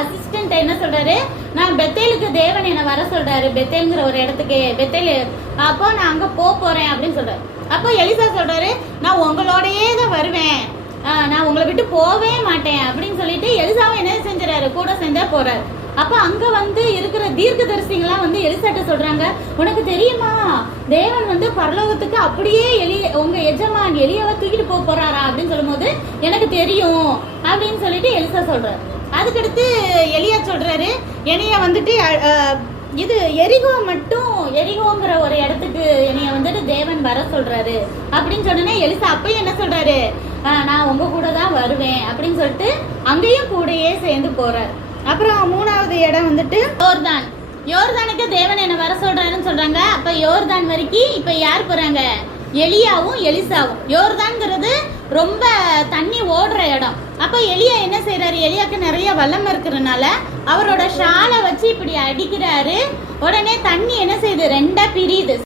Assistant என்ன சொல்றாரு, நான் பெத்தேலுக்கு தேவன் என்ன வர சொல்றாரு, பெத்தேல்ங்கிற ஒரு இடத்துக்கு, பெத்தேல், அப்போ நான் அங்க போறேன் அப்படின்னு சொல்றாரு. அப்போ எலிசா சொல்றாரு, நான் உங்களோடயே தான் வருவேன், நான் உங்களை விட்டு போவே மாட்டேன் அப்படின்னு சொல்லிட்டு எலிசாவும் என்ன செஞ்சாரு, கூட செஞ்சா போறாரு. அப்ப அங்க இருக்கிற தீர்க்கதரிசிகள்லாம் எலிசாட்ட சொல்றாங்க, உனக்கு தெரியுமா தேவன் பரலோகத்துக்கு அப்படியே உங்க எஜமான் எலியாவை தூக்கிட்டு போறாரா அப்படின்னு சொல்லும் போது எனக்கு தெரியும் அப்படின்னு சொல்லிட்டு எலிசா சொல்றாரு. அதுக்கடுத்து எலியா சொல்றாரு, என்னைய இது எரிகோங்கிற ஒரு இடத்துக்கு என்னைய தேவன் வர சொல்றாரு அப்படின்னு சொன்னே எலிசா அப்பயும் என்ன சொல்றாரு, நான் உங்க கூட தான் வருவேன் அப்படின்னு சொல்லிட்டு அங்கேயும் கூடயே சேர்ந்து போறாரு. அப்புறம் மூணாவது இடம் யோர்தானுக்கு தேவன் என்ன வர சொல்றாருன்னு சொல்றாங்க. அப்ப யோர்தான் வரைக்கும் இப்ப யார் போறாங்க, எலியாவும் எலிசாவும். யோர்தான்ங்கிறது ரொம்ப தண்ணி ஓடுற இடம். அப்ப எலியா என்ன செய்யறாரு, எலியாக்கு நிறைய வல்லம் இருக்கிறதுனால அவரோட ஷாலை வச்சு இப்படி அடிக்கிறாரு. உடனே தண்ணி என்ன செய்யுது, ரெண்டா பிரியுது.